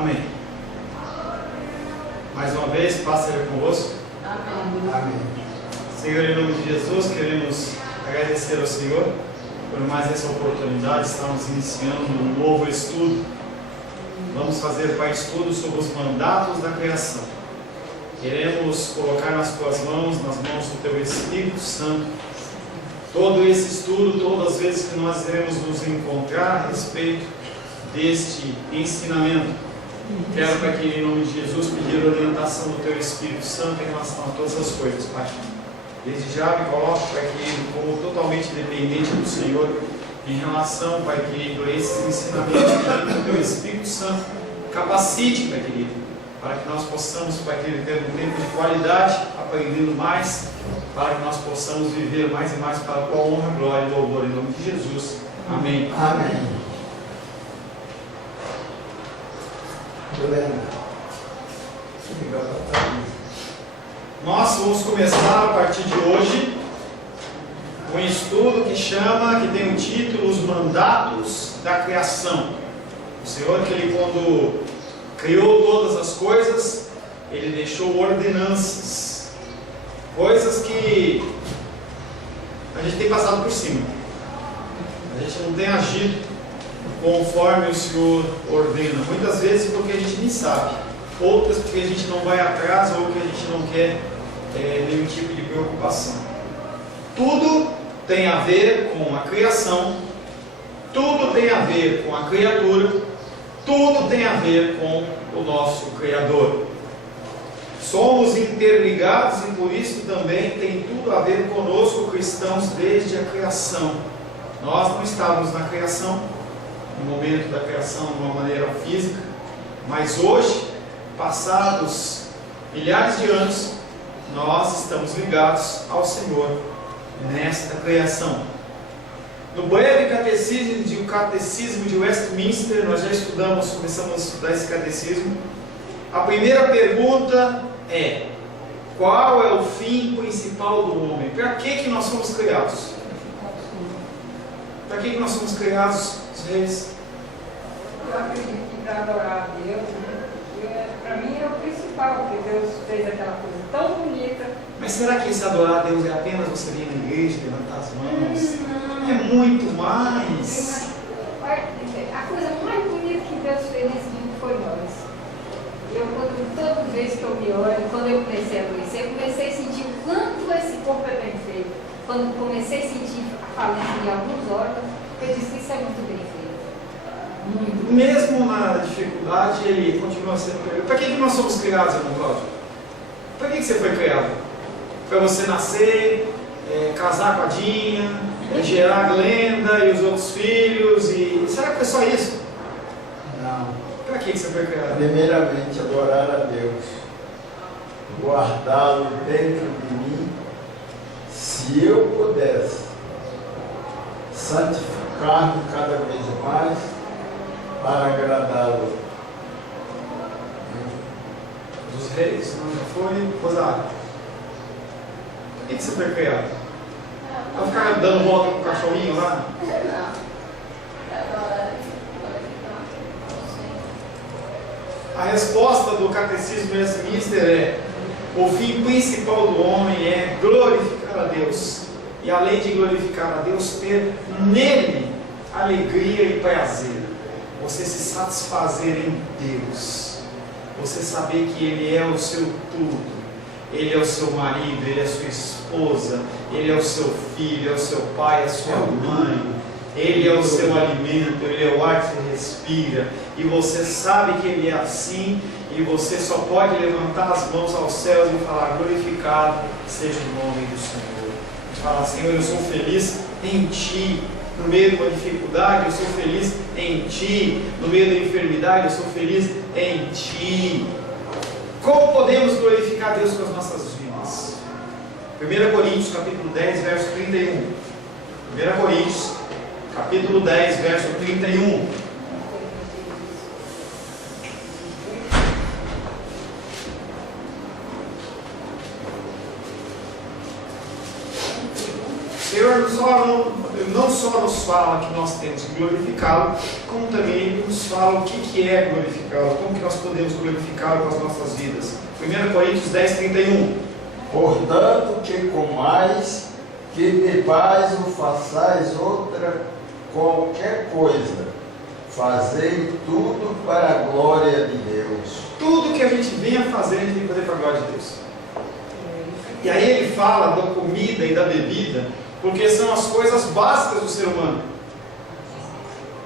Amém. Mais uma vez, paz seja convosco. Amém. Amém. Senhor, em nome de Jesus, queremos agradecer ao Senhor por mais essa oportunidade. Estamos iniciando um novo estudo. Vamos fazer, Pai, estudo sobre os mandatos da criação. Queremos colocar nas Tuas mãos, nas mãos do Teu Espírito Santo, todo esse estudo, todas as vezes que nós iremos nos encontrar a respeito deste ensinamento. Quero, Pai, que em nome de Jesus pedir orientação do Teu Espírito Santo em relação a todas as coisas, Pai. Desde já me coloco, Pai querido, como totalmente dependente do Senhor em relação, Pai querido, a esses ensinamentos que o Teu Espírito Santo capacite, Pai querido, para que nós possamos, Pai querido, ter um tempo de qualidade, aprendendo mais, para que nós possamos viver mais e mais para a Tua honra, glória e louvor, em nome de Jesus. Amém. Amém. Nós vamos começar a partir de hoje um estudo que tem o título Os Mandatos da Criação. O Senhor, que Ele, quando criou todas as coisas, Ele deixou ordenanças, coisas que a gente tem passado por cima, a gente não tem agido conforme o Senhor ordena, muitas vezes porque a gente nem sabe, outras porque a gente não vai atrás ou porque a gente não quer nenhum tipo de preocupação. Tudo tem a ver com a criação, tudo tem a ver com a criatura, tudo tem a ver com o nosso Criador. Somos interligados e por isso também tem tudo a ver conosco, cristãos, desde a criação. Nós não estávamos na criação, no momento da criação, de uma maneira física, mas hoje, passados milhares de anos, nós estamos ligados ao Senhor nesta criação. No breve catecismo de Westminster, nós já começamos a estudar esse catecismo. A primeira pergunta é: qual é o fim principal do homem? Para que nós somos criados? Para que nós somos criados, reis? Eu acredito que para adorar a Deus, para mim é o principal, porque Deus fez aquela coisa tão bonita. Mas será que esse adorar a Deus é apenas você vir na igreja, levantar as mãos? Não. É muito mais. A coisa mais bonita que Deus fez nesse mundo foi nós. Toda vez que eu me olho, quando eu comecei a adoecer, eu comecei a sentir o quanto esse corpo é bem feito. Quando comecei a sentir a falência de alguns órgãos, eu disse que isso é muito bem feito. Muito. Mesmo na dificuldade, ele continua sendo criado. Para que nós somos criados, irmão Cláudio? Para que você foi criado? Para você nascer, casar com a Dinha, gerar a Glenda e os outros filhos, e será que foi só isso? Não. Para que você foi criado? Primeiramente, adorar a Deus, guardá-lo dentro de mim, se eu pudesse santificar-me cada vez mais para agradá-lo. Dos reis, não já foi? Rosário, por que você foi criado? Para ficar dando volta com o cachorrinho lá? A resposta do catecismo Westminster é: o fim principal do homem é glorificar a Deus, e além de glorificar a Deus, ter nele alegria e prazer. Você se satisfazer em Deus, você saber que Ele é o seu tudo, Ele é o seu marido, Ele é a sua esposa, Ele é o seu filho, é o seu pai, é a sua mãe, Ele é o seu alimento, Ele é o ar que você respira, e você sabe que Ele é assim, e você só pode levantar as mãos aos céus e falar: glorificado seja o nome do Senhor. E falar: Senhor, eu sou feliz em Ti. No meio de uma dificuldade, eu sou feliz em Ti. No meio da enfermidade, eu sou feliz em Ti. Como podemos glorificar Deus com as nossas vidas? 1 Coríntios, capítulo 10, verso 31. 1 Coríntios, capítulo 10, verso 31. Senhor, só não ele não só nos fala que nós temos que glorificá-lo, como também ele nos fala o que é glorificá-lo, como que nós podemos glorificá-lo com as nossas vidas. 1 Coríntios 10, 31. Portanto, que comais, que bebais ou façais outra qualquer coisa, fazei tudo para a glória de Deus. Tudo que a gente venha fazer, a gente tem que fazer para a glória de Deus. E aí ele fala da comida e da bebida, porque são as coisas básicas do ser humano.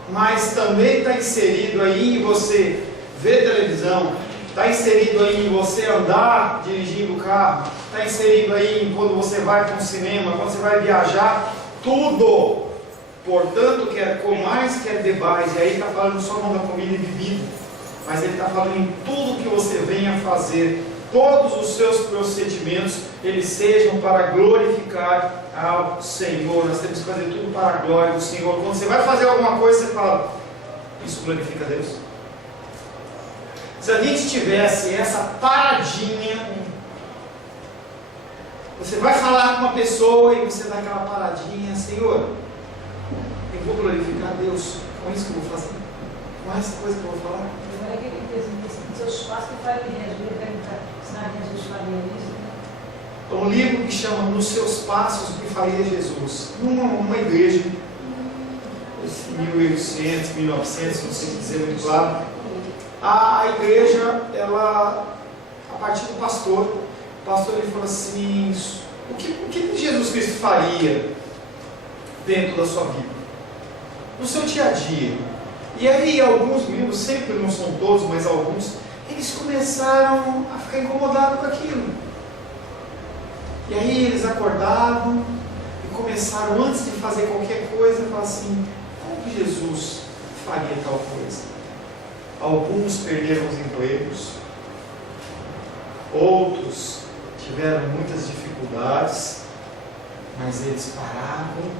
Mas também está inserido aí em você ver televisão, está inserido aí em você andar dirigindo o carro, está inserido aí em quando você vai para um cinema, quando você vai viajar, tudo. Portanto, quer comais, quer bebais. E aí está falando só não da comida e bebida, mas ele está falando em tudo que você venha fazer. Todos os seus procedimentos, eles sejam para glorificar ao Senhor. Nós temos que fazer tudo para a glória do Senhor. Quando você vai fazer alguma coisa, você fala, isso glorifica a Deus? Se a gente tivesse essa paradinha, você vai falar com uma pessoa e você dá aquela paradinha, Senhor, eu vou glorificar a Deus com isso que eu vou fazer, com essa coisa que eu vou falar. Agora que ele fez nos seus passos que faria, eu ia perguntar se Jesus faria isso. É um livro que chama Nos Seus Passos, o que faria Jesus. Numa igreja, 1800, 1900, não sei dizer muito claro. A igreja, ela, a partir do pastor, o pastor ele falou assim, o que Jesus Cristo faria dentro da sua vida? No seu dia a dia. E aí alguns livros, sempre não são todos, mas alguns, eles começaram a ficar incomodados com aquilo. E aí eles acordavam e começaram, antes de fazer qualquer coisa, a falar assim, como que Jesus faria tal coisa? Alguns perderam os empregos, outros tiveram muitas dificuldades, mas eles paravam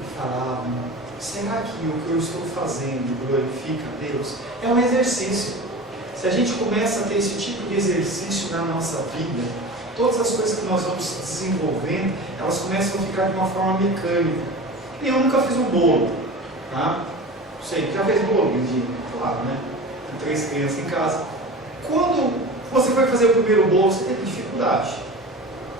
e falavam, será que o que eu estou fazendo glorifica a Deus? É um exercício. Se a gente começa a ter esse tipo de exercício na nossa vida, todas as coisas que nós vamos desenvolvendo, elas começam a ficar de uma forma mecânica. Eu nunca fiz um bolo, tá? Sei, já fez bolo, Lindinho? Claro, né? Com 3 crianças em casa. Quando você foi fazer o primeiro bolo, você teve dificuldade,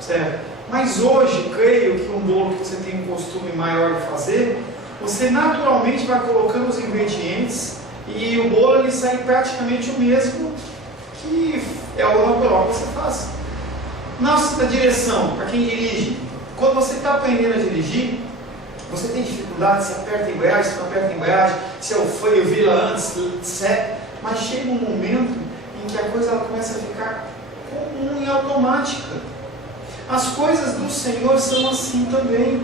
certo? Mas hoje, creio que um bolo que você tem um costume maior de fazer, você naturalmente vai colocando os ingredientes e o bolo ele sai praticamente o mesmo que é o natural que você faz. Na direção, para quem dirige, quando você está aprendendo a dirigir, você tem dificuldade, você aperta a embreagem, se não aperta a embreagem, se é o freio vira antes, mas chega um momento em que a coisa ela começa a ficar comum e automática. As coisas do Senhor são assim também.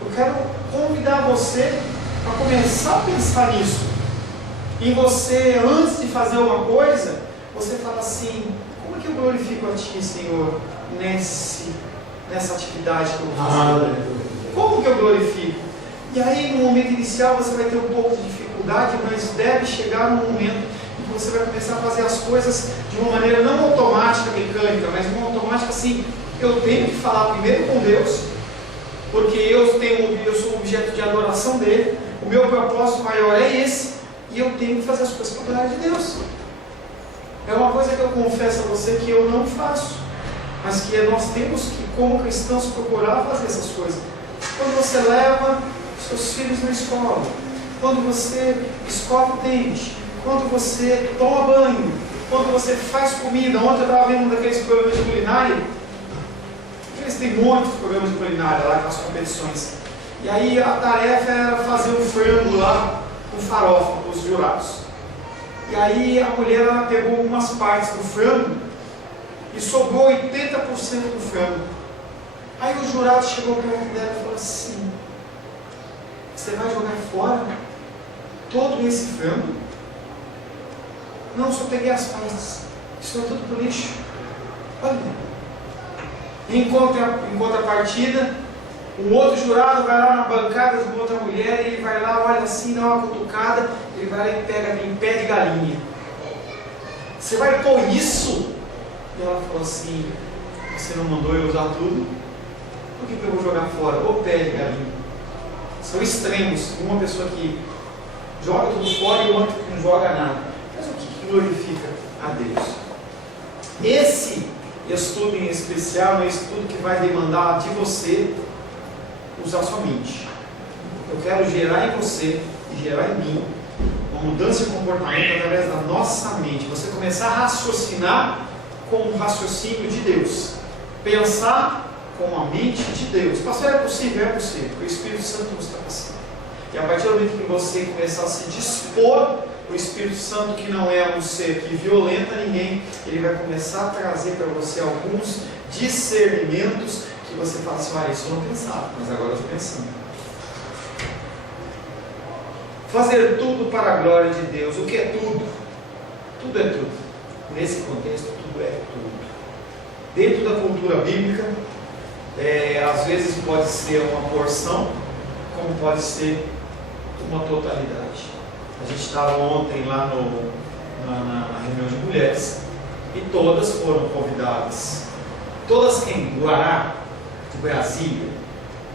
Eu quero convidar você a começar a pensar nisso. Em você, antes de fazer uma coisa, você fala assim, como é que eu glorifico a Ti, Senhor, nessa atividade que eu vou fazer? Como que eu glorifico? E aí, no momento inicial, você vai ter um pouco de dificuldade, mas deve chegar um momento em que você vai começar a fazer as coisas de uma maneira não automática, mecânica, mas uma automática assim, eu tenho que falar primeiro com Deus, porque eu sou objeto de adoração dele, o meu propósito maior é esse, e eu tenho que fazer as coisas para a glória de Deus. É uma coisa que eu confesso a você que eu não faço, mas que nós temos que, como cristãos, procurar fazer essas coisas. Quando você leva seus filhos na escola, quando você escova o dente, quando você toma banho, quando você faz comida. Ontem eu estava vendo um daqueles programas de culinária, eles têm muitos programas de culinária lá, com as competições. E aí a tarefa era fazer um frango lá com farofa para os jurados. E aí a mulher ela pegou algumas partes do frango e sobrou 80% do frango. Aí o jurado chegou perto dela e falou assim, você vai jogar fora todo esse frango? Não, só peguei as partes. Isso é tudo pro lixo. Olha. Em contrapartida, um outro jurado vai lá na bancada de uma outra mulher, e ele vai lá, olha assim, dá uma cutucada, ele vai lá e pega em pé de galinha. Você vai pôr isso? E ela falou assim, você não mandou eu usar tudo? Por que eu vou jogar fora? O pé de galinha. São extremos. Uma pessoa que joga tudo fora e outra que não joga nada. Mas o que glorifica a Deus? Esse estudo em especial é um estudo que vai demandar de você usar sua mente. Eu quero gerar em você e gerar em mim uma mudança de comportamento através da nossa mente. Você começar a raciocinar com o raciocínio de Deus. Pensar com a mente de Deus. Pastor, é possível? É possível. O Espírito Santo nos capacita. E a partir do momento que você começar a se dispor, o Espírito Santo, que não é um ser que violenta ninguém, ele vai começar a trazer para você alguns discernimentos que você fala assim, olha, isso eu não pensava, mas agora eu estou pensando. Fazer tudo para a glória de Deus. O que é tudo? Tudo é tudo. Nesse contexto, tudo é tudo. Dentro da cultura bíblica, às vezes pode ser uma porção, como pode ser uma totalidade. A gente estava ontem lá na reunião de mulheres e todas foram convidadas. Todas quem? Do Ará, do Brasil?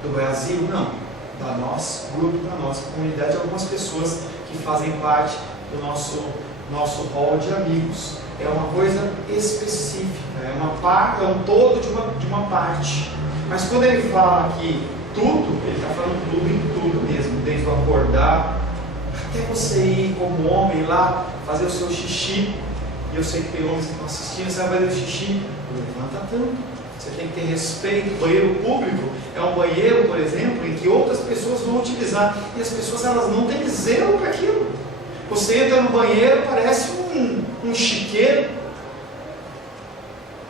Do Brasil, não. Da nosso grupo, da nossa comunidade, algumas pessoas que fazem parte do nosso hall de amigos. É uma coisa específica, é um todo de uma parte. Mas quando ele fala aqui tudo, ele está falando tudo em tudo mesmo, desde o acordar, até você ir como homem lá, fazer o seu xixi. E eu sei que tem homens que estão assistindo, você vai fazer o xixi, levanta tanto. Você tem que ter respeito. O banheiro público é um banheiro, por exemplo, em que outras pessoas vão utilizar. E as pessoas, elas não têm zelo para aquilo. Você entra no banheiro, parece um chiqueiro.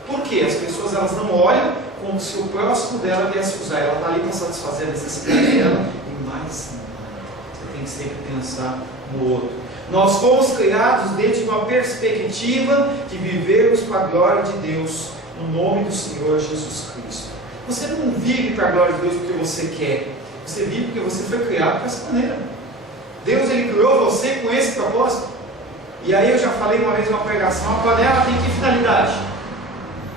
Por quê? As pessoas, elas não olham como se o próximo dela viesse usar. Ela está ali para satisfazer a necessidade dela e mais nada. Você tem que sempre pensar no outro. Nós fomos criados dentro de uma perspectiva de vivermos para a glória de Deus, no nome do Senhor Jesus Cristo. Você não vive para a glória de Deus porque você quer. Você vive porque você foi criado dessa maneira. Deus, ele criou você com esse propósito. E aí eu já falei uma vez em uma pregação, a panela tem que finalidade?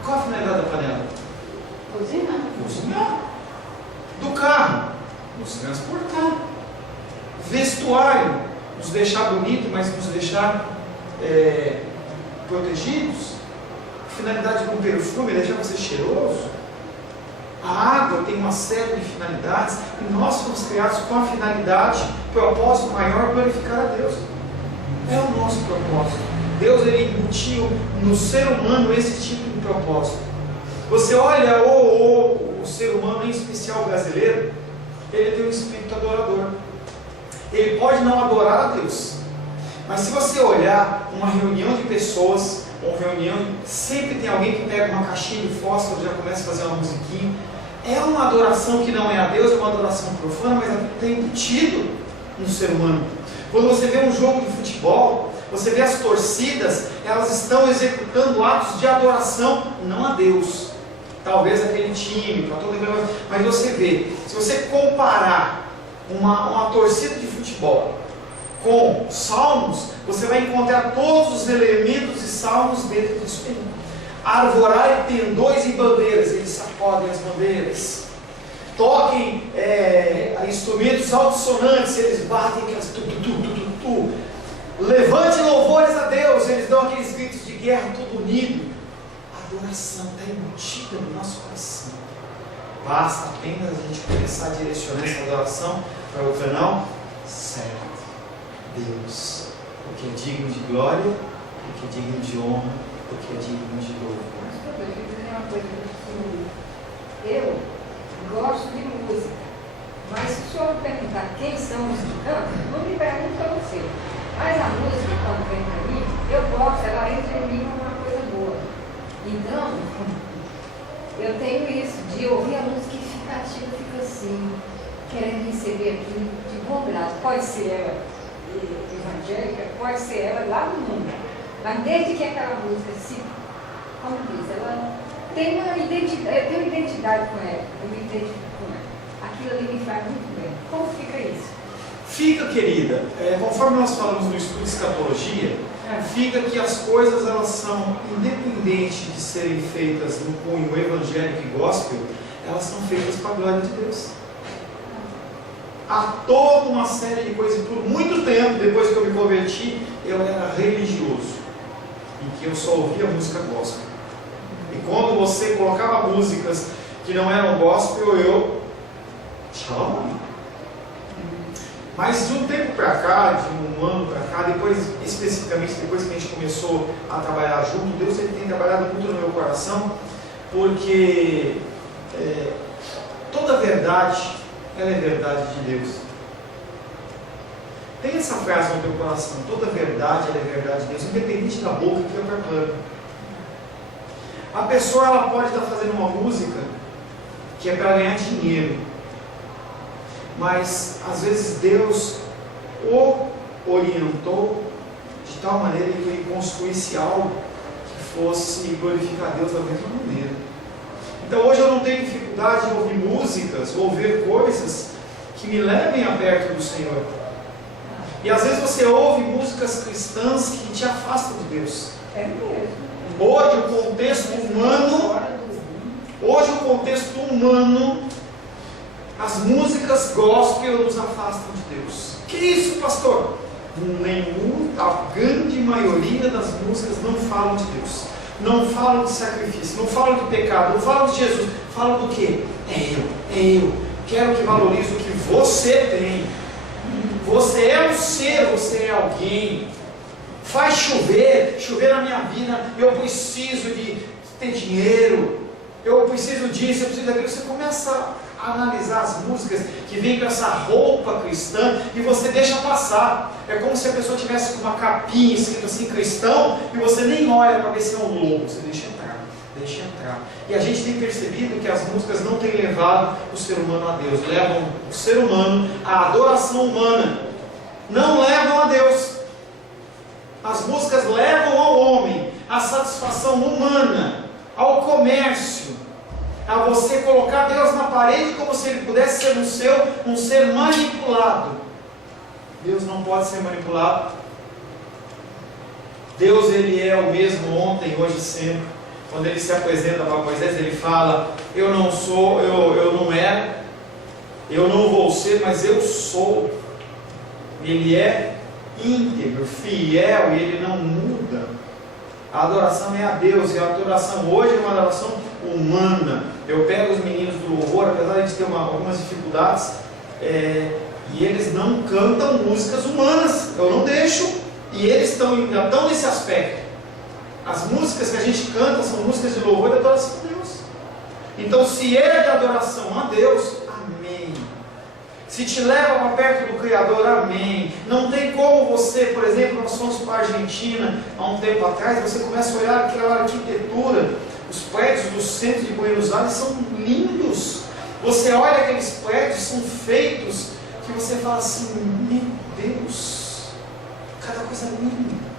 Qual a finalidade da panela? Cozinhar. Cozinhar. Do carro, nos transportar. Vestuário, nos deixar bonito, mas nos deixar protegidos. Finalidade com perfume, deixar você cheiroso. A água tem uma série de finalidades e nós fomos criados com a finalidade, propósito maior, glorificar a Deus. É o nosso propósito. Deus, ele embutiu no ser humano esse tipo de propósito. Você olha o ser humano, em especial o brasileiro, ele tem um espírito adorador. Ele pode não adorar a Deus, mas se você olhar uma reunião de pessoas, uma reunião, sempre tem alguém que pega uma caixinha de fósforo e já começa a fazer uma musiquinha. É uma adoração que não é a Deus, é uma adoração profana, mas está embutido no ser humano. Quando você vê um jogo de futebol, você vê as torcidas, elas estão executando atos de adoração, não a Deus. Talvez aquele time, para todo mundo, mas você vê, se você comparar uma torcida de futebol com salmos, você vai encontrar todos os elementos de salmos dentro disso aí. Arvorai pendões e bandeiras, eles sacodem as bandeiras. Toquem instrumentos altissonantes, eles batem aquelas tu. Levante louvores a Deus, eles dão aqueles gritos de guerra, tudo unido. A adoração está embutida no nosso coração. Basta apenas a gente começar a direcionar essa adoração para o canal certo. Deus, o que é digno de glória, o que é digno de honra, o que é digno de louvor. Mas eu vou dizer uma coisa para eu gosto de música, mas se o senhor me perguntar quem são os que cantam, não me pergunta a você. Mas a música, quando vem para mim, eu gosto, ela entra em mim como uma coisa boa. Então, eu tenho isso, de ouvir a música e ficar fica assim, querendo receber aquilo de bom grado. Pode ser ela evangélica, pode ser ela lá no mundo. Mas desde que aquela música como diz, ela tem uma identidade, eu tenho identidade com ela, eu me identifico com ela. Aquilo ali me faz muito bem. Como fica isso? Fica, querida, conforme nós falamos no estudo de escatologia, fica que as coisas, elas são, independente de serem feitas no cunho evangélico e gospel, elas são feitas para a glória de Deus. a toda uma série de coisas. Por muito tempo, depois que eu me converti, eu era religioso, em que eu só ouvia música gospel. E quando você colocava músicas que não eram gospel, eu... Tchau. Mas de um tempo para cá, de um ano para cá, depois, especificamente depois que a gente começou a trabalhar junto, Deus ele tem trabalhado muito no meu coração, porque toda verdade, ela é verdade de Deus. Tem essa frase no teu coração: toda verdade, ela é verdade de Deus, independente da boca que eu proclamo. A pessoa ela pode estar fazendo uma música que é para ganhar dinheiro, mas às vezes Deus o orientou de tal maneira que ele construísse algo que fosse glorificar a Deus da mesma maneira. Então hoje eu não tenho dificuldade de ouvir músicas, ouvir coisas que me levem a perto do Senhor. E às vezes você ouve músicas cristãs que te afastam de Deus. É mesmo. Hoje o contexto humano, as músicas gospel nos afastam de Deus. Que isso, pastor? A grande maioria das músicas não falam de Deus, não falam de sacrifício, não falam de pecado, não falam de Jesus. Falam do quê? É eu. Quero que valorize o que você tem. Você é um ser, você é alguém. Faz chover na minha vida. Eu preciso de ter dinheiro. Eu preciso disso, eu preciso daquilo. Você começa a analisar as músicas que vêm com essa roupa cristã e você deixa passar. É como se a pessoa tivesse com uma capinha escrito assim, cristão, e você nem olha para ver se é um lobo. Você deixa entrar. E a gente tem percebido que as músicas não têm levado o ser humano a Deus, levam o ser humano à adoração humana, não levam a Deus. As músicas levam ao homem à satisfação humana, ao comércio, a você colocar Deus na parede como se ele pudesse ser um ser manipulado. Deus não pode ser manipulado. Deus ele é o mesmo ontem, hoje e sempre. Quando ele se apresenta para Moisés, ele fala: eu não sou, eu não era, eu não vou ser, mas eu sou. Ele é íntegro, fiel, e ele não muda. A adoração é a Deus, e a adoração hoje é uma adoração humana. Eu pego os meninos do louvor, apesar de ter algumas dificuldades, e eles não cantam músicas humanas, eu não deixo, e eles ainda estão nesse aspecto. As músicas que a gente canta são músicas de louvor e adoração a Deus. Então, se é de adoração a Deus, amém. Se te leva para perto do Criador, amém. Não tem como você, por exemplo, nós fomos para a Argentina há um tempo atrás, você começa a olhar aquela arquitetura, os prédios do centro de Buenos Aires são lindos. Você olha aqueles prédios, são feitos, que você fala assim: meu Deus, cada coisa linda.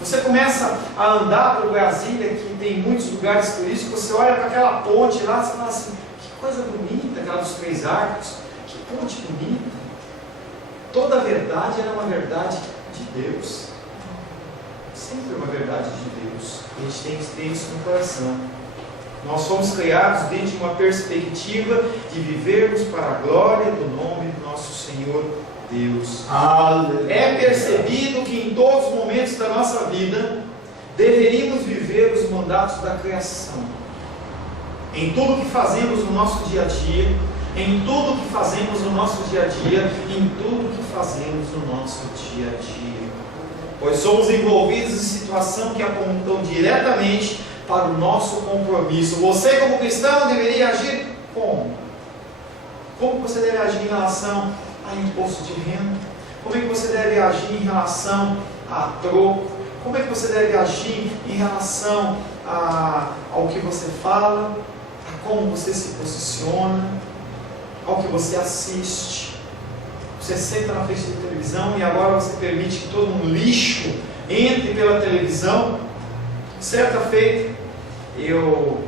Você começa a andar por Brasília, que tem muitos lugares turísticos, você olha para aquela ponte lá, você fala assim: que coisa bonita, aquela dos 3 arcos, que ponte bonita. Toda verdade era uma verdade de Deus. Sempre uma verdade de Deus. A gente tem que ter isso no coração. Nós fomos criados dentro de uma perspectiva de vivermos para a glória do nome do nosso Senhor Deus. Aleluia. É percebido que em todos os momentos da nossa vida deveríamos viver os mandatos da criação. Em tudo que fazemos no nosso dia a dia, em tudo que fazemos no nosso dia a dia, em tudo que fazemos no nosso dia a dia. Pois somos envolvidos em situação que apontam diretamente para o nosso compromisso. Você, como cristão, deveria agir como? Como você deve agir em relação a imposto de renda? Como é que você deve agir em relação a troco? Como é que você deve agir em relação ao que você fala, a como você se posiciona, ao que você assiste? Você senta na frente da televisão e agora você permite que todo um lixo entre pela televisão. Certa feita, eu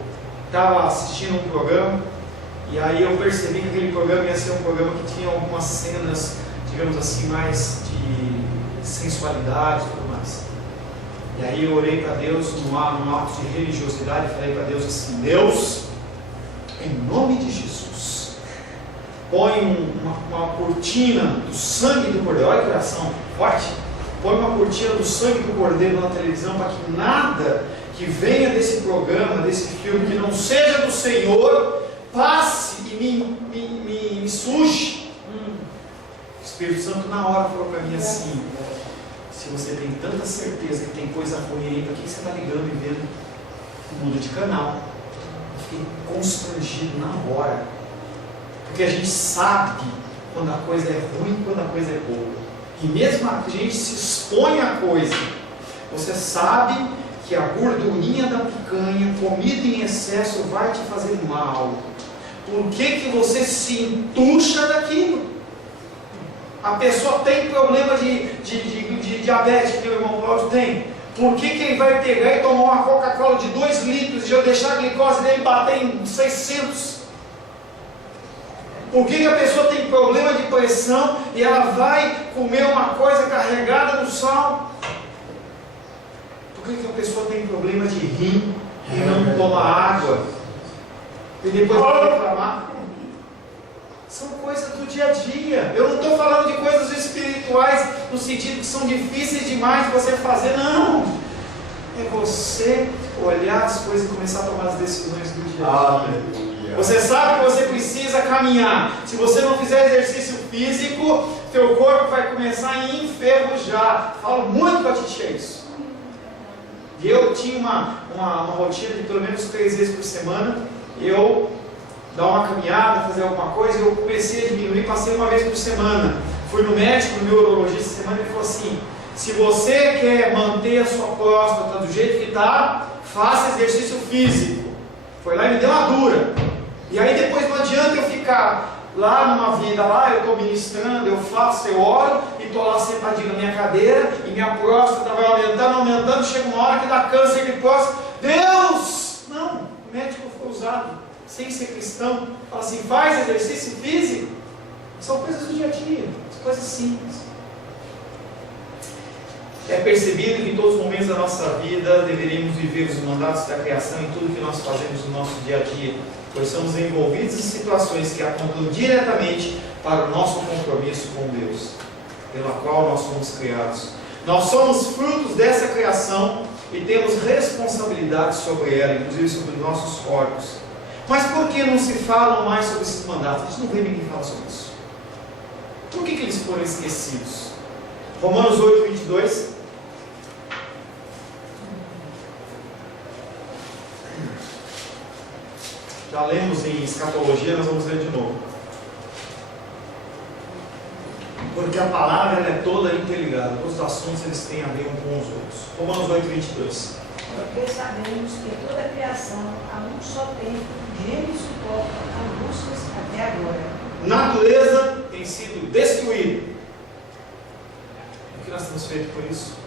estava assistindo um programa e aí eu percebi que aquele programa ia ser um programa que tinha algumas cenas, digamos assim, mais de sensualidade e tudo mais. E aí eu orei para Deus num ato de religiosidade e falei para Deus assim: Deus, em nome de Jesus, põe uma cortina do sangue do Cordeiro, olha que oração forte, põe uma cortina do sangue do Cordeiro na televisão para que nada que venha desse programa, desse filme, que não seja do Senhor, passe e me suje. O Espírito Santo na hora falou para mim assim: se você tem tanta certeza que tem coisa ruim aí, para que você está ligando e vendo? Muda de canal. Eu fiquei constrangido na hora, porque a gente sabe quando a coisa é ruim e quando a coisa é boa, e mesmo a gente se expõe à coisa. Você sabe que a gordurinha da picanha comida em excesso vai te fazer mal. Por que você se entuxa daquilo? A pessoa tem problema de diabetes, que o irmão Cláudio tem. Por que ele vai pegar e tomar uma Coca-Cola de 2 litros e eu deixar a glicose dele bater em 600? Por que a pessoa tem problema de pressão e ela vai comer uma coisa carregada no sal? Por que a pessoa tem problema de rim e não toma água? E depois vai reclamar? São coisas do dia a dia. Eu não estou falando de coisas espirituais no sentido que são difíceis demais de você fazer, não. É você olhar as coisas e começar a tomar as decisões do dia a dia. Você sabe que você precisa caminhar. Se você não fizer exercício físico, teu corpo vai começar a enferrujar. Falo muito para a titia isso. E eu tinha uma rotina de pelo menos 3 vezes por semana. Eu dar uma caminhada, fazer alguma coisa, eu comecei a diminuir, passei 1 vez por semana. Fui no médico, no meu urologista essa semana, ele falou assim: se você quer manter a sua próstata do jeito que está, faça exercício físico. Foi lá e me deu uma dura. E aí depois não adianta eu ficar lá numa vida, lá eu estou ministrando, eu faço, eu oro, e estou lá sentadinho na minha cadeira, e minha próstata vai aumentando, chega uma hora que dá câncer de próstata. Deus! Não, o médico foi usado sem ser cristão, fala assim: faz exercício físico. São coisas do dia a dia, são coisas simples. É percebido que em todos os momentos da nossa vida deveríamos viver os mandatos da criação em tudo que nós fazemos no nosso dia a dia, pois somos envolvidos em situações que apontam diretamente para o nosso compromisso com Deus, pela qual nós fomos criados. Nós somos frutos dessa criação e temos responsabilidade sobre ela, inclusive sobre os nossos corpos. Mas por que não se falam mais sobre esses mandatos? A gente não vê ninguém falar sobre isso. Por que eles foram esquecidos? Romanos 8, 22. Já lemos em escatologia, nós vamos ler de novo. Porque a palavra ela é toda interligada, todos os assuntos eles têm a ver um com os outros. Romanos 8, 22. Porque sabemos que toda a criação, a um só tempo, geme e suporta angústias até agora. Natureza tem sido destruída. O que nós temos feito por isso?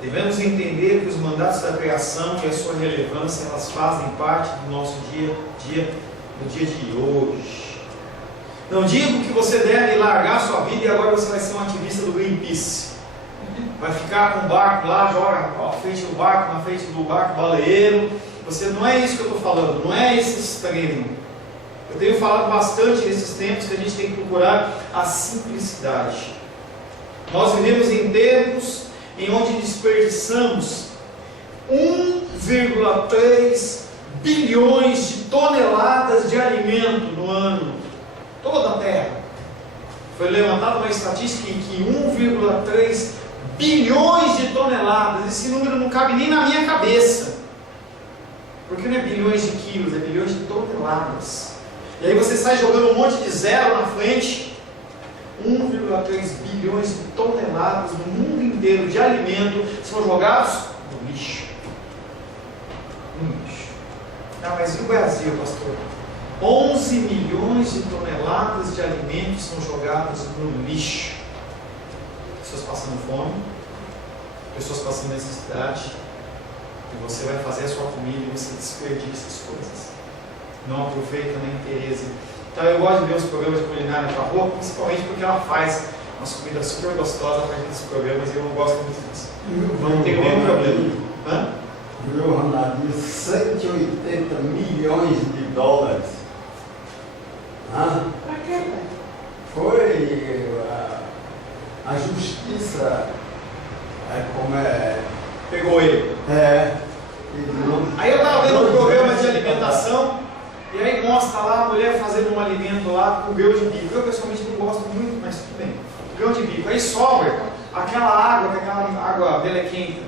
Devemos entender que os mandatos da criação e a sua relevância, elas fazem parte do nosso dia a dia, no dia de hoje. Não digo que você deve largar a sua vida e agora você vai ser um ativista do Greenpeace. Vai ficar com o barco lá, joga à frente do barco, na frente do barco baleeiro. Não é isso que eu estou falando, não é esse extremo. Eu tenho falado bastante nesses tempos que a gente tem que procurar a simplicidade. Nós vivemos em tempos em onde desperdiçamos 1,3 bilhões de toneladas de alimento no ano. Toda a Terra. Foi levantada uma estatística em que 1,3 bilhões de toneladas, esse número não cabe nem na minha cabeça. Porque não é bilhões de quilos, é bilhões de toneladas. E aí você sai jogando um monte de zero na frente. 1,3 bilhões de toneladas no mundo inteiro de alimento são jogados no lixo. No lixo. Ah, mas e o Brasil, pastor? 11 milhões de toneladas de alimentos são jogados no lixo. Pessoas passando fome, pessoas passando necessidade, e você vai fazer a sua comida e você desperdiça as coisas. Não aproveita nem interesse. Então eu gosto de ver os programas de culinária com a rua, principalmente porque ela faz umas comidas super gostosas para esses programas e eu gosto muito disso. Não tenho nenhum problema. Meu Ronaldinho, 180 milhões de dólares está lá a mulher fazendo um alimento lá com grão de bico. Eu pessoalmente não gosto muito, mas tudo bem. Grão de bico. Aí sobra aquela água melequenta.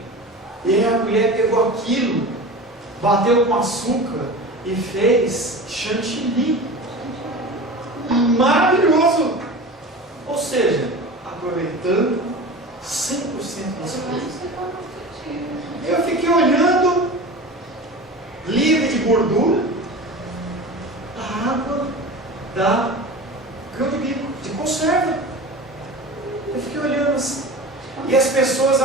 E aí a mulher pegou aquilo, bateu com açúcar e fez chantilly. Maravilhoso! Ou seja, aproveitando 100% das coisas. Eu fiquei olhando, livre de gordura, a água da grão de bico, de conserva. Eu fiquei olhando assim. E as pessoas,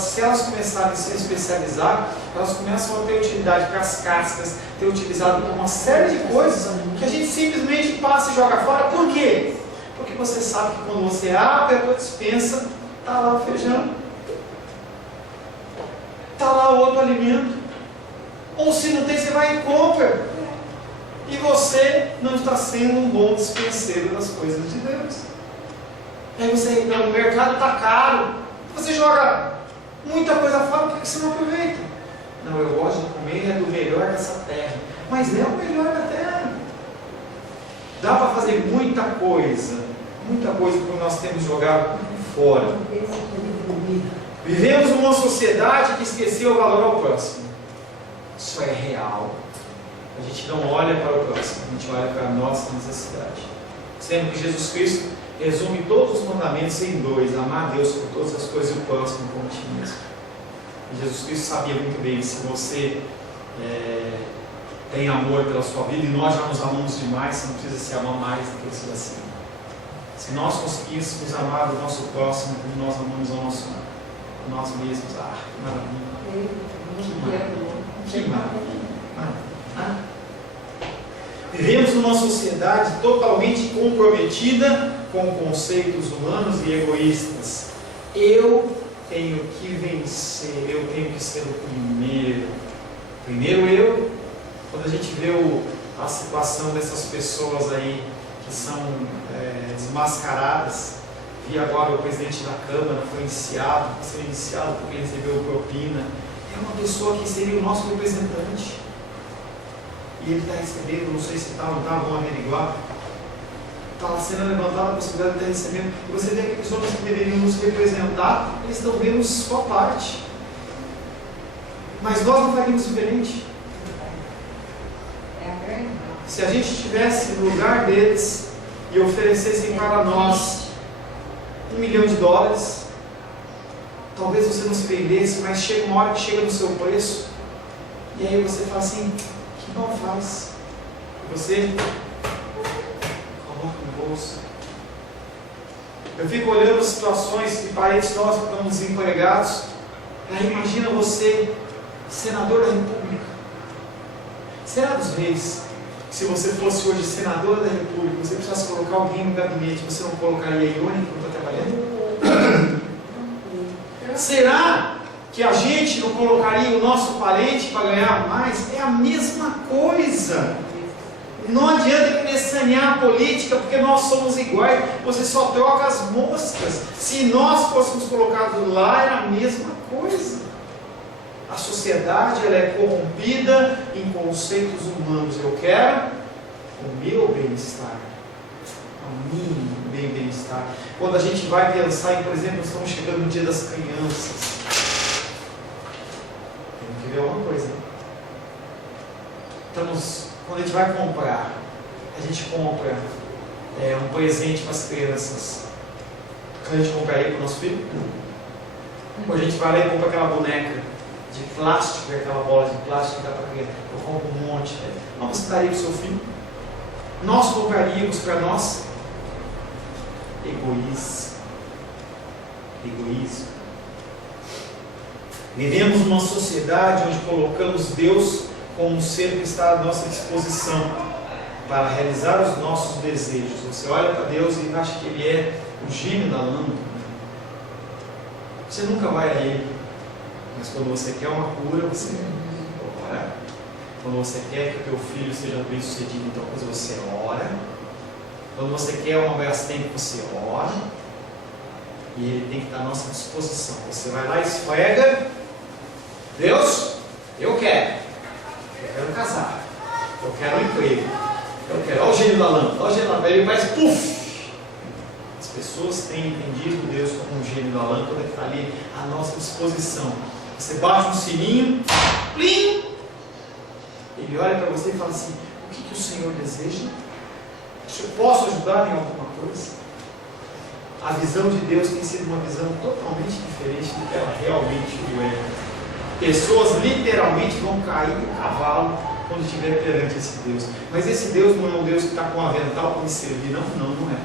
se elas começarem a se especializar, elas começam a ter utilidade para as cascas, ter utilizado para uma série de coisas que a gente simplesmente passa e joga fora. Por quê? Porque você sabe que quando você abre a tua despensa, está lá o feijão, está lá o outro alimento. Ou se não tem, você vai e compra. E você não está sendo um bom dispenseiro das coisas de Deus. Aí você reclama, o mercado está caro. Você joga muita coisa fora, por que você não aproveita? Não, eu gosto de comer do melhor dessa terra. Mas não é o melhor da terra. Dá para fazer muita coisa que nós temos jogado fora. Vivemos numa sociedade que esqueceu o valor ao próximo. Isso é real. A gente não olha para o próximo, a gente olha para a nossa necessidade. Sendo que Jesus Cristo resume todos os mandamentos em dois: amar a Deus por todas as coisas e o próximo como ti mesmo. E Jesus Cristo sabia muito bem que se você tem amor pela sua vida, e nós já nos amamos demais, você não precisa se amar mais do que isso assim. Se nós conseguíssemos amar o nosso próximo como nós amamos a nós mesmos, que maravilha! Que maravilha! Vivemos numa sociedade totalmente comprometida com conceitos humanos e egoístas. Eu tenho que vencer, eu tenho que ser o primeiro. Primeiro eu. Quando a gente vê a situação dessas pessoas aí que são desmascaradas, vi agora o presidente da Câmara foi ser iniciado porque ele recebeu propina. É uma pessoa que seria o nosso representante. E ele está recebendo, não sei se está ou não está, vamos averiguar. Está sendo levantada a possibilidade de estar recebendo. E você vê que aqueles homens que deveriam nos representar, eles estão vendo sua parte. Mas nós não faríamos diferente. Se a gente estivesse no lugar deles e oferecessem para nós $1 milhão, talvez você não se vendesse, mas chega uma hora que chega no seu preço, e aí você fala assim: que mal faz? E você coloca no bolso. Eu fico olhando situações de parentes nossos que estão desempregados. Aí imagina você, senador da República, será dos reis. Se você fosse hoje senadora da República, você precisasse colocar alguém no gabinete, você não colocaria a Ione que não está trabalhando? Será que a gente não colocaria o nosso parente para ganhar mais? É a mesma coisa. Não adianta querer sanear a política, porque nós somos iguais. Você só troca as moscas. Se nós fôssemos colocados lá, era a mesma coisa. A sociedade ela é corrompida em conceitos humanos. Eu quero o meu bem-estar, o meu bem-estar. Quando a gente vai pensar em, por exemplo, estamos chegando no dia das crianças, tem que ver uma coisa. Quando a gente vai comprar, a gente compra um presente para as crianças. A gente compraria para o nosso filho? Ou a gente vai lá e compra aquela boneca de plástico, aquela bola de plástico que dá para criança? Eu compro um monte. Não, você daria para o seu filho? Nós compraríamos para nós? Egoísmo. Vivemos numa sociedade onde colocamos Deus como um ser que está à nossa disposição para realizar os nossos desejos. Você olha para Deus e acha que Ele é o gênio da lâmpada. Você nunca vai a Ele. Mas quando você quer uma cura, você ora. Quando você quer que o teu filho seja bem sucedido, então você ora. Quando você quer uma Brastemp, você ora. E Ele tem que estar à nossa disposição. Você vai lá e esfrega: Deus, eu quero casar, eu quero um emprego, ele faz puf. As pessoas têm entendido Deus como um gênio da lâmpada que está ali à nossa disposição. Você bate um sininho, plim! Ele olha para você e fala assim: o que o Senhor deseja? Eu posso ajudar em alguma coisa? A visão de Deus tem sido uma visão totalmente diferente do que ela realmente é. Pessoas literalmente vão cair do cavalo quando estiver perante esse Deus. Mas esse Deus não é um Deus que está com um avental para me servir. Não é.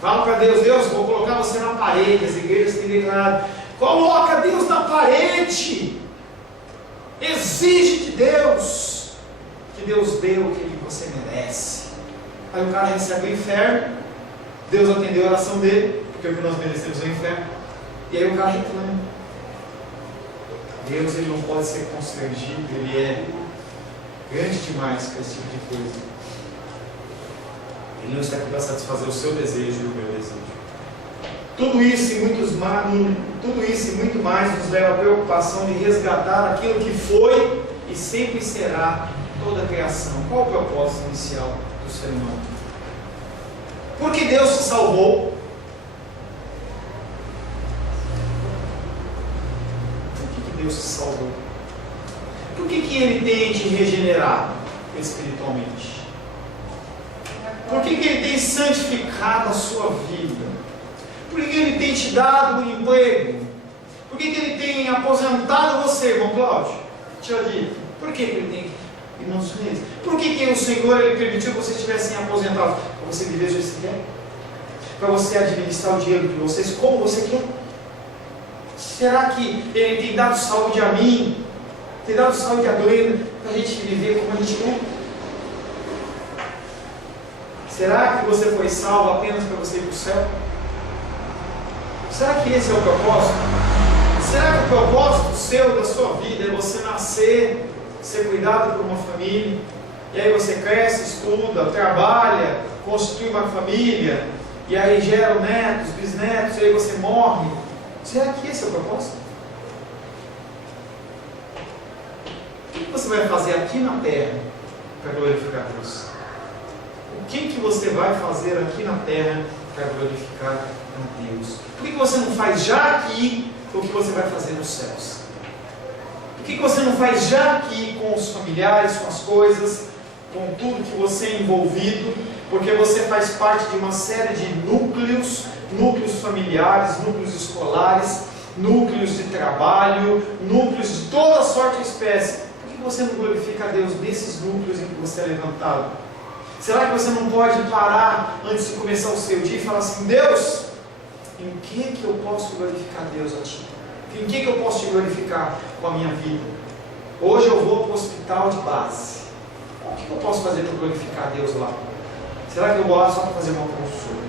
Fala para Deus: Deus, vou colocar você na parede. As igrejas têm declarado: coloca Deus na parede. Exige de Deus que Deus dê o que você merece. Aí o cara recebe o inferno. Deus atendeu a oração dele, porque o que nós merecemos é o inferno. E aí o cara reclama. Deus, ele não pode ser constrangido, ele é grande demais para esse tipo de coisa. Ele não está aqui para satisfazer o seu desejo e o meu desejo. Tudo isso e muito mais nos leva à preocupação de resgatar aquilo que foi e sempre será toda a criação. Qual o propósito inicial do ser humano? Por que Deus te salvou? Por que Deus te salvou? Por que Ele tem te regenerado espiritualmente? Por que Ele tem santificado a sua vida? Por que Ele tem te dado um emprego? Por que Ele tem aposentado você, irmão Cláudio? Tia Dita, por que Ele tem, irmãos Reis? Por que o Senhor Ele permitiu que vocês estivessem aposentados? Para você viver o que você quer? Para você administrar o dinheiro de vocês como você quer? Será que Ele tem dado saúde a mim? Tem dado saúde a Glenda para a gente viver como a gente quer? Será que você foi salvo apenas para você ir para o céu? Será que esse é o propósito? Será que o propósito seu, da sua vida, é você nascer, ser cuidado por uma família, e aí você cresce, estuda, trabalha, constitui uma família, e aí gera netos, bisnetos, e aí você morre? Será que esse é o propósito? O que você vai fazer aqui na terra para glorificar Deus? O que você vai fazer aqui na terra para glorificar a Deus? Por que você não faz já aqui o que você vai fazer nos céus? Por que você não faz já aqui com os familiares, com as coisas, com tudo que você é envolvido? Porque você faz parte de uma série de núcleos familiares, núcleos escolares, núcleos de trabalho, núcleos de toda sorte e espécie. Por que você não glorifica a Deus nesses núcleos em que você é levantado? Será que você não pode parar antes de começar o seu dia e falar assim: Deus, em que eu posso glorificar Deus a Ti? Em que eu posso Te glorificar com a minha vida? Hoje eu vou para o hospital de base. O que eu posso fazer para glorificar a Deus lá? Será que eu vou lá só para fazer uma consulta?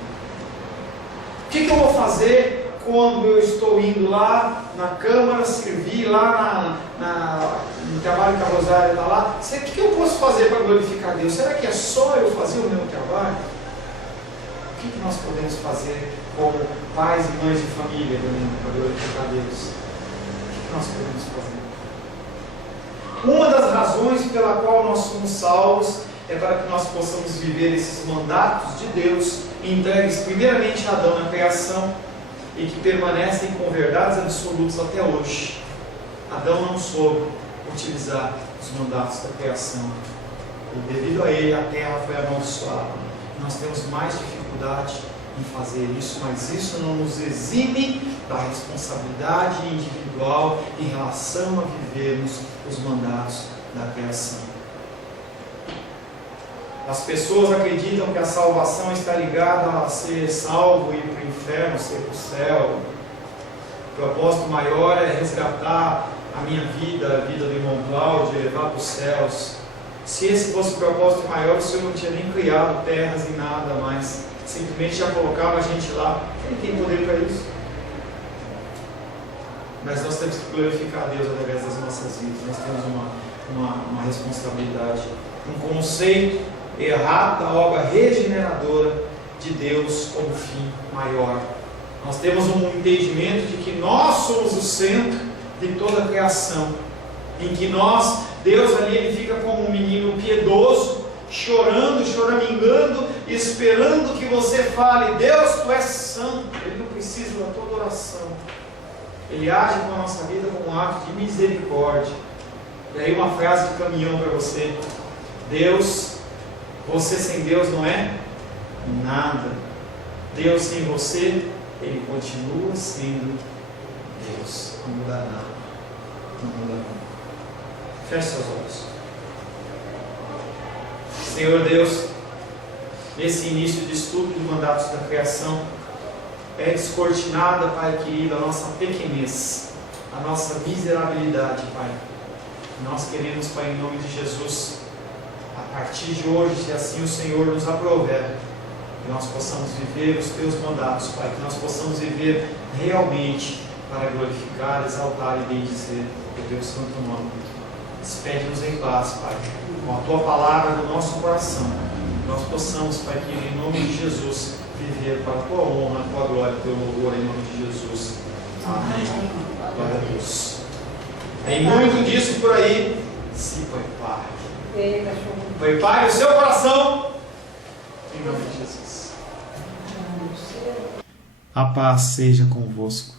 O que eu vou fazer quando eu estou indo lá na Câmara servir, lá no trabalho que a Rosária está lá? O que eu posso fazer para glorificar a Deus? Será que é só eu fazer o meu trabalho? O que nós podemos fazer como pais e mães de família para glorificar a Deus? O que nós podemos fazer? Uma das razões pela qual nós somos salvos é para que nós possamos viver esses mandatos de Deus entregues primeiramente a Adão na criação e que permanecem com verdades absolutas até hoje. Adão não soube utilizar os mandatos da criação e devido a ele a terra foi amaldiçoada. Nós temos mais dificuldade em fazer isso, mas isso não nos exime da responsabilidade individual em relação a vivermos os mandatos da criação. As pessoas acreditam que a salvação está ligada a ser salvo e ir para o inferno, ser para o céu. O propósito maior é resgatar a minha vida, a vida do irmão Cláudio, e levar para os céus. Se esse fosse o propósito maior, o Senhor não tinha nem criado terras e nada mais. Simplesmente já colocava a gente lá. Ele tem poder para isso. Mas nós temos que glorificar a Deus através das nossas vidas. Nós temos uma responsabilidade, um conceito errado da obra regeneradora de Deus como fim maior. Nós temos um entendimento de que nós somos o centro de toda a criação, em que Deus ali ele fica como um menino piedoso chorando, choramingando, esperando que você fale: Deus, Tu és santo. Ele não precisa da tua adoração. Ele age com a nossa vida como um ato de misericórdia. E aí uma frase de caminhão para você: Deus, você sem Deus não é nada. Deus sem você, Ele continua sendo Deus. Não muda nada. Não muda nada. Feche seus olhos. Senhor Deus, nesse início de estudo dos mandatos da criação, é descortinada, Pai querido, a nossa pequenez, a nossa miserabilidade, Pai. Nós queremos, Pai, em nome de Jesus, a partir de hoje, se assim o Senhor nos aprouver, que nós possamos viver os Teus mandatos, Pai, que nós possamos viver realmente para glorificar, exaltar e bendizer o Teu santo nome. Despede-nos em paz, Pai, com a Tua palavra no nosso coração, que nós possamos, Pai, que em nome de Jesus, viver para a Tua honra, a Tua glória, o Teu louvor, em nome de Jesus. Amém. Glória a Deus. Tem muito disso por aí. Se prepare. Prepare o seu coração, em nome de Jesus. A paz seja convosco.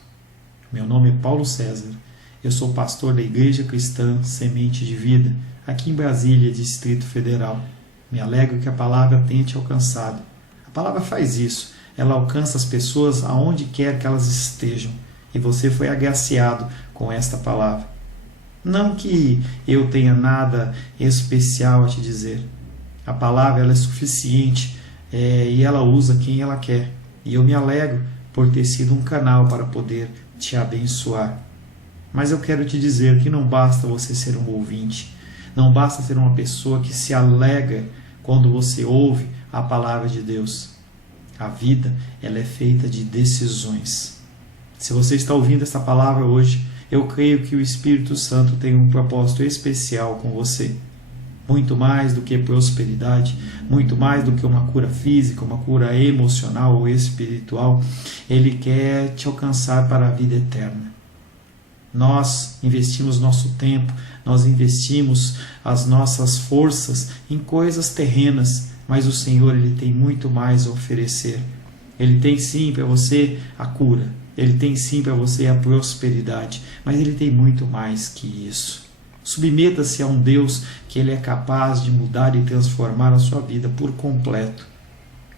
Meu nome é Paulo César. Eu sou pastor da Igreja Cristã Semente de Vida, aqui em Brasília, Distrito Federal. Me alegro que a palavra tenha te alcançado. A palavra faz isso. Ela alcança as pessoas aonde quer que elas estejam. E você foi agraciado com esta palavra. Não que eu tenha nada especial a te dizer. A palavra ela é suficiente e ela usa quem ela quer. E eu me alegro por ter sido um canal para poder te abençoar. Mas eu quero te dizer que não basta você ser um ouvinte, não basta ser uma pessoa que se alegra quando você ouve a palavra de Deus. A vida ela é feita de decisões. Se você está ouvindo essa palavra hoje, eu creio que o Espírito Santo tem um propósito especial com você. Muito mais do que prosperidade, muito mais do que uma cura física, uma cura emocional ou espiritual, Ele quer te alcançar para a vida eterna. Nós investimos nosso tempo, nós investimos as nossas forças em coisas terrenas, mas o Senhor Ele tem muito mais a oferecer. Ele tem sim para você a cura, Ele tem sim para você a prosperidade, mas Ele tem muito mais que isso. Submeta-se a um Deus que Ele é capaz de mudar e transformar a sua vida por completo.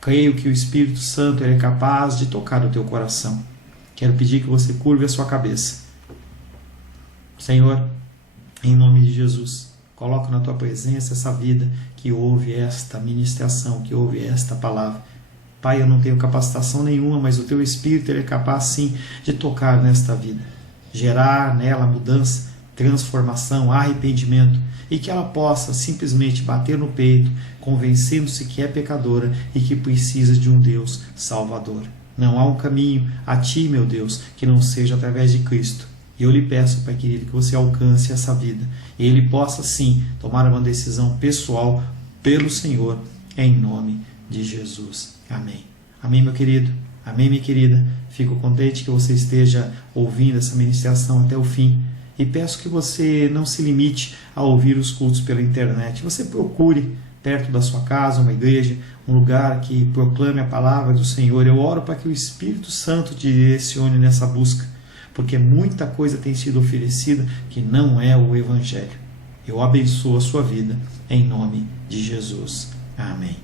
Creio que o Espírito Santo Ele é capaz de tocar o teu coração. Quero pedir que você curve a sua cabeça. Senhor, em nome de Jesus, coloco na Tua presença essa vida que ouve esta ministração, que ouve esta palavra. Pai, eu não tenho capacitação nenhuma, mas o Teu Espírito Ele é capaz sim de tocar nesta vida, gerar nela mudança, transformação, arrependimento, e que ela possa simplesmente bater no peito, convencendo-se que é pecadora e que precisa de um Deus salvador. Não há um caminho a Ti, meu Deus, que não seja através de Cristo. E eu lhe peço, Pai querido, que você alcance essa vida e Ele possa sim tomar uma decisão pessoal pelo Senhor, em nome de Jesus. Amém. Amém, meu querido. Amém, minha querida. Fico contente que você esteja ouvindo essa ministração até o fim. E peço que você não se limite a ouvir os cultos pela internet. Você procure perto da sua casa uma igreja, um lugar que proclame a palavra do Senhor. Eu oro para que o Espírito Santo te direcione nessa busca, porque muita coisa tem sido oferecida que não é o Evangelho. Eu abençoo a sua vida em nome de Jesus. Amém.